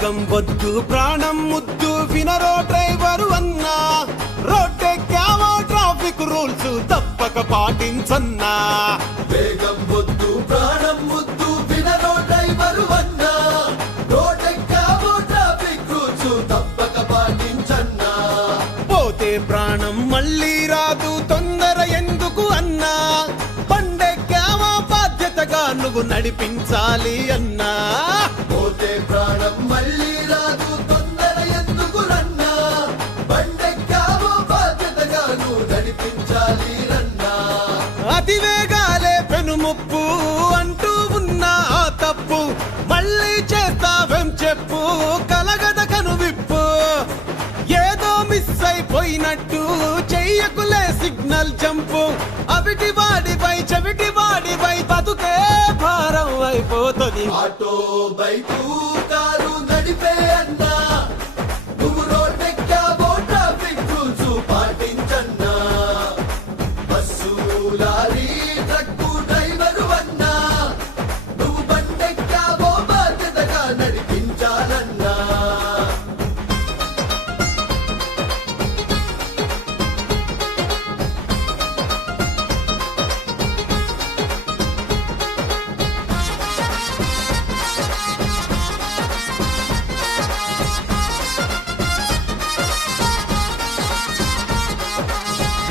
వేగం వద్దు ప్రాణం ముద్దు వినరో డ్రైవరు అన్నా, రోడ్డెక్కావో ట్రాఫిక్ రూల్స్ తప్పక పాటించన్నా. వేగం వద్దు ప్రాణం ముద్దు వినరో డ్రైవరు అన్నా, రోడ్డెక్కావో ట్రాఫిక్ రూల్స్ తప్పక పాటించన్నా. పోతే ప్రాణం మళ్ళీ రాదు తొందర ఎందుకు అన్నా, బండెక్కావో బాధ్యతగా నువ్వు నడిపించాలి అన్నా. పోతే ప్రాణం మళ్ళీ రాదు తొందర ఎందుకు రన్నా, బండెక్కావో బాధ్యతగా నువ్వు నడిపించాలి రన్నా. అతివేగాలే పెనుముప్పు అంటూ ఉన్నా ఆ తప్పు మళ్ళీ చేస్తావేం చెప్పు, కలగద కనువిప్పు. ఏదో మిస్ అయిపోయినట్టు చెయ్యకులే సిగ్నల్ జంపు, అవిటి వాడిపై చెవిటి వాడిపై బతుకే భారం అయిపోతుంది. ఆటో బైకు కారు నడిపే అన్నా, నువ్వు రోడ్డెక్కావో ట్రాఫిక్ రూల్స్ పాటించన్నా. బస్సు లారీ ట్రక్కు డ్రైవరు అన్నా, నువ్వు బండెక్కావో బాధ్యతగా నడిపించాలన్నా.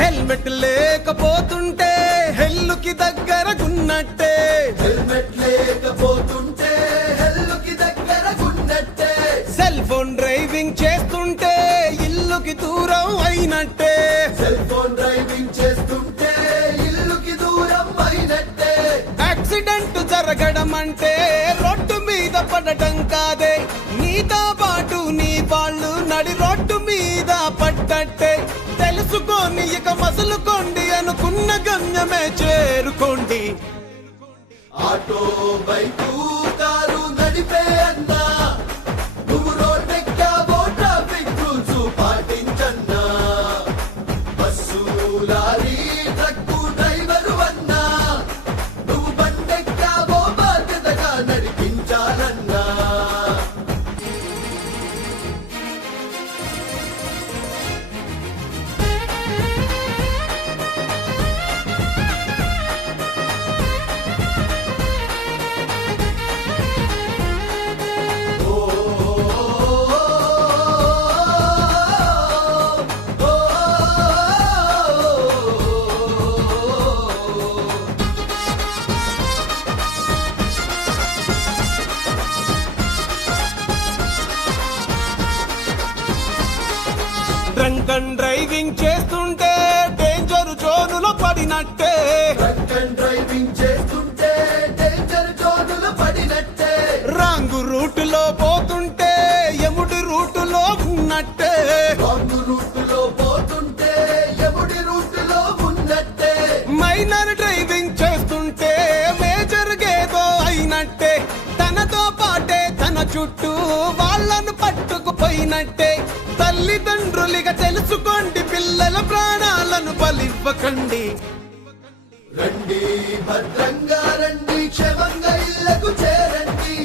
హెల్మెట్ లేకపోతుంటే హెల్లుకి దగ్గరగున్నట్టే, హెల్మెట్ లేకపోతుంటే హెల్లుకి దగ్గరగున్నట్టే. సెల్ ఫోన్ డ్రైవింగ్ చేస్తుంటే ఇల్లుకి దూరం అయినట్టే. సెల్ ఫోన్ డ్రైవింగ్ చేస్తుంటే ఇల్లుకి దూరం అయినట్టే. యాక్సిడెంట్ జరగడం అంటే రోడ్డు మీద పడటం కాదే, నీతో పాటు నీ వాళ్ళు నడి రోడ్డు మీద పడ్డట్టే. తెలుసుకోని ఇక మసులుకోండి, అనుకున్న గమ్యమే చేరుకోండి. ఆటో బైకు కారు నడిపే అన్నా, నువ్వు రోడ్డెక్కావో ట్రాఫిక్ రూల్స్ పాటించన్నా. బస్సు లారీ ట్రక్కు డ్రైవరు అన్నా, నువ్వు బండెక్కావో బాధ్యతగా నడిపించాలన్నా. డ్రంక్ అండ్ డ్రైవింగ్ చేస్తుంటే డేంజర్ జోనులో పడినట్టే, డ్రంక్ అండ్ డ్రైవింగ్ చేస్తుంటే డేంజర్ జోనులు పడినట్టే. రాంగ్ రూటులో పోతుంటే యముడి రూటులో ఉన్నట్టే. రాంగ్ రూటులో పోతుంటే యముడి రూటులో ఉన్నట్టే. మైనర్ డ్రైవింగ్ చేస్తుంటే మేజర్ గేదో అయినట్టే, తనతో పాటే తన చుట్టూ వాళ్ళను పట్టుకుపోయినట్టే. తల్లిదండ్రులిగా తెలుసుకోండి, పిల్లల ప్రాణాలను బలివ్వకండి. రండి భద్రంగా రండి, క్షేమంగా ఇళ్లకు చేరండి.